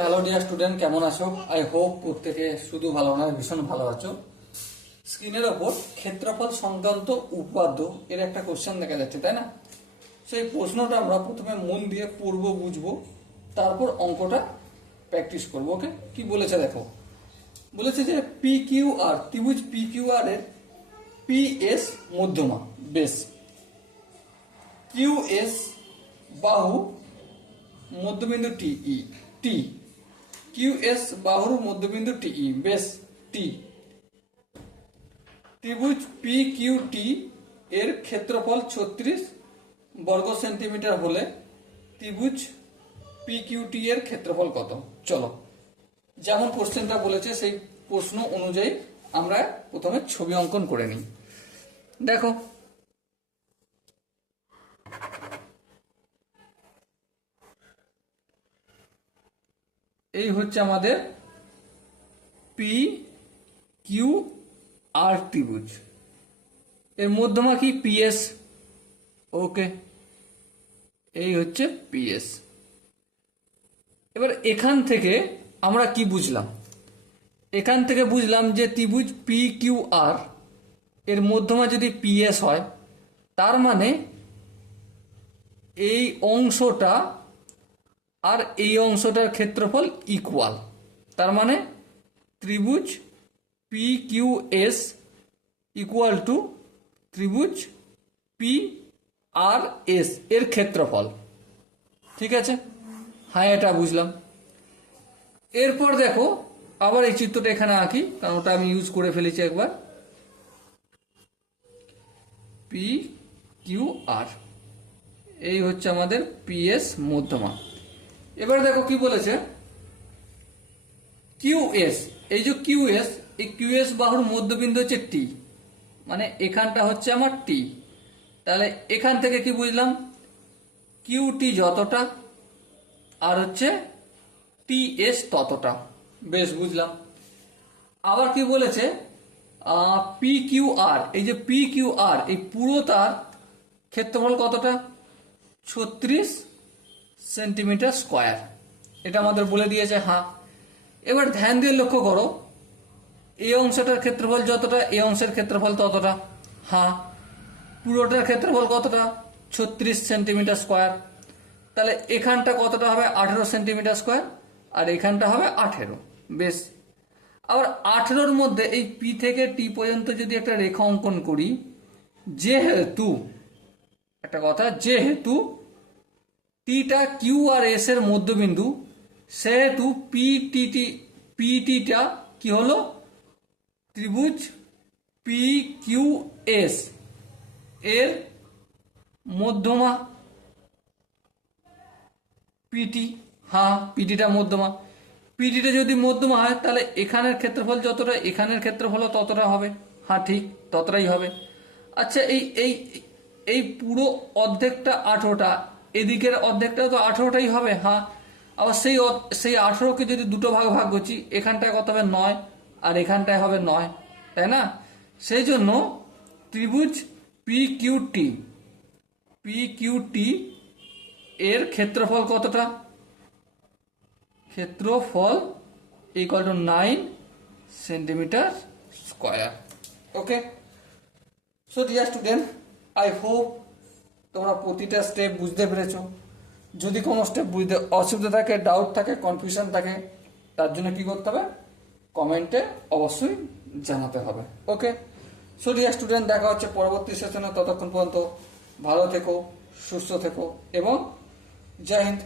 Hello dear student কেমন আছো? I hope প্রত্যেকে শুধু ভালো না, ভীষণ ভালো আছো। স্ক্রিনের ওপর ক্ষেত্রফল সংক্রান্ত উপাদ্য এর একটা কোশ্চেন দেখা যাচ্ছে, তাই না? সেই প্রশ্নটা আমরা প্রথমে মন দিয়ে পূর্ব বুঝব, তারপর অঙ্কটা প্র্যাকটিস করব ওকে কি বলেছে দেখো? বলেছে যে পি কিউ আর ত্রিভুজ পি কিউ আর এর পি এস মধ্যমা, বেশ। কিউ এস বাহু মধ্যবিন্দু টি ই টি কিউ এস বাহুর মধ্যবিন্দু টি ই বেশ টি ত্রিভুজ পি এর ক্ষেত্রফল ছত্রিশ বর্গ সেন্টিমিটার হলে ত্রিভুজ পি এর ক্ষেত্রফল কত? চলো, যেমন কোশ্চেনটা বলেছে সেই প্রশ্ন অনুযায়ী আমরা প্রথমে ছবি অঙ্কন করে নিই। দেখো এই হচ্ছে আমাদের পি কিউ আর ত্রিভুজ। এর মধ্যমা কি? পিএস ওকে এই হচ্ছে পিএস এবার এখান থেকে আমরা কি বুঝলাম? এখান থেকে বুঝলাম যে ত্রিভুজ পি কিউ আর এর মধ্যমা যদি পিএস হয়, তার মানে এই অংশটা আর এই অংশটার ক্ষেত্রফল ইকুয়াল তার মানে ত্রিভুজ P Q S equal to ত্রিভুজ পি আর এস এর ক্ষেত্রফল। ঠিক আছে? হ্যাঁ এটা বুঝলাম। এরপর দেখো, আবার এই চিত্রটা এখানে আঁকি, কারণ ওটা আমি ইউজ করে ফেলেছি একবার। পি কিউ আর এই হচ্ছে আমাদের পিএস মধ্যমা। এবার দেখো কি বলেছে? কিউএস এই যে কিউএস এই কিউএস বাহুর মধ্যবিন্দু হচ্ছে টি মানে এখানটা হচ্ছে আমার টি তাহলে এখান থেকে কি বুঝলাম? কিউ টি যতটা, আর হচ্ছে টি এস ততটা। বেশ, বুঝলাম। আবার কি বলেছে? পি কিউ আর এই যে পি কিউ আর এই পুরো তার ক্ষেত্রফল কতটা? ছত্রিশ সেন্টিমিটার স্কোয়ার এটা আমাদের বলে দিয়েছে হ্যাঁ। এবার ধ্যান দিয়ে লক্ষ্য করো। এই অংশটার ক্ষেত্রফল যতটা, এই অংশের ক্ষেত্রফল ততটা হ্যাঁ। পুরোটার ক্ষেত্রফল কতটা? ছত্রিশ সেন্টিমিটার স্কোয়ার তাহলে এখানটা কতটা হবে? আঠেরো সেন্টিমিটার স্কোয়ার আর এখানটা হবে আঠেরো। বেশ। আবার আঠেরোর মধ্যে এই পি থেকে টি পর্যন্ত যদি একটা রেখা অঙ্কন করি, যেহেতু, একটা কথা, যেহেতু টিটা কিউ আর এস এর মধ্যবিন্দু, সেহেতু পিটিটি পিটিটা কি হলো? ত্রিভুজ পি কিউ এস এর মধ্যমা। পিটি হ্যাঁ পিটিটা মধ্যমা। পিটিটা যদি মধ্যমা হয়, তাহলে এখানের ক্ষেত্রফল যতটা, এখানের ক্ষেত্রফল ততটা হবে। হ্যাঁ ঠিক, ততটাই হবে। আচ্ছা এই এই এই পুরো অর্ধেকটা আঠেরোটা এদিকের অর্ধেকটাও তো আঠেরোটাই হবে হ্যাঁ। আবার সেই সেই আঠেরোকে যদি দুটো ভাগ ভাগ করছি, এখানটায় কত হবে নয়, আর এখানটায় হবে নয়, তাই না? সেই জন্য ত্রিভুজ P Q T P Q T এর ক্ষেত্রফল কতটা? ক্ষেত্রফল equal to nine centimetre square okay so dear student I hope তোমরা প্রতিটা স্টেপ বুঝতে পেরেছ। যদি কোনো স্টেপ বুঝতে অসুবিধা থাকে ডাউট থাকে কনফিউশন থাকে, তার জন্য কি করতে হবে? কমেন্টে অবশ্যই জানাতে হবে। ওকে সো ডিয়ার স্টুডেন্ট দেখা হচ্ছে পরবর্তী সেশনে ততক্ষণ পর্যন্ত ভালো থেকো, সুস্থ থেকো এবং জয় হিন্দ।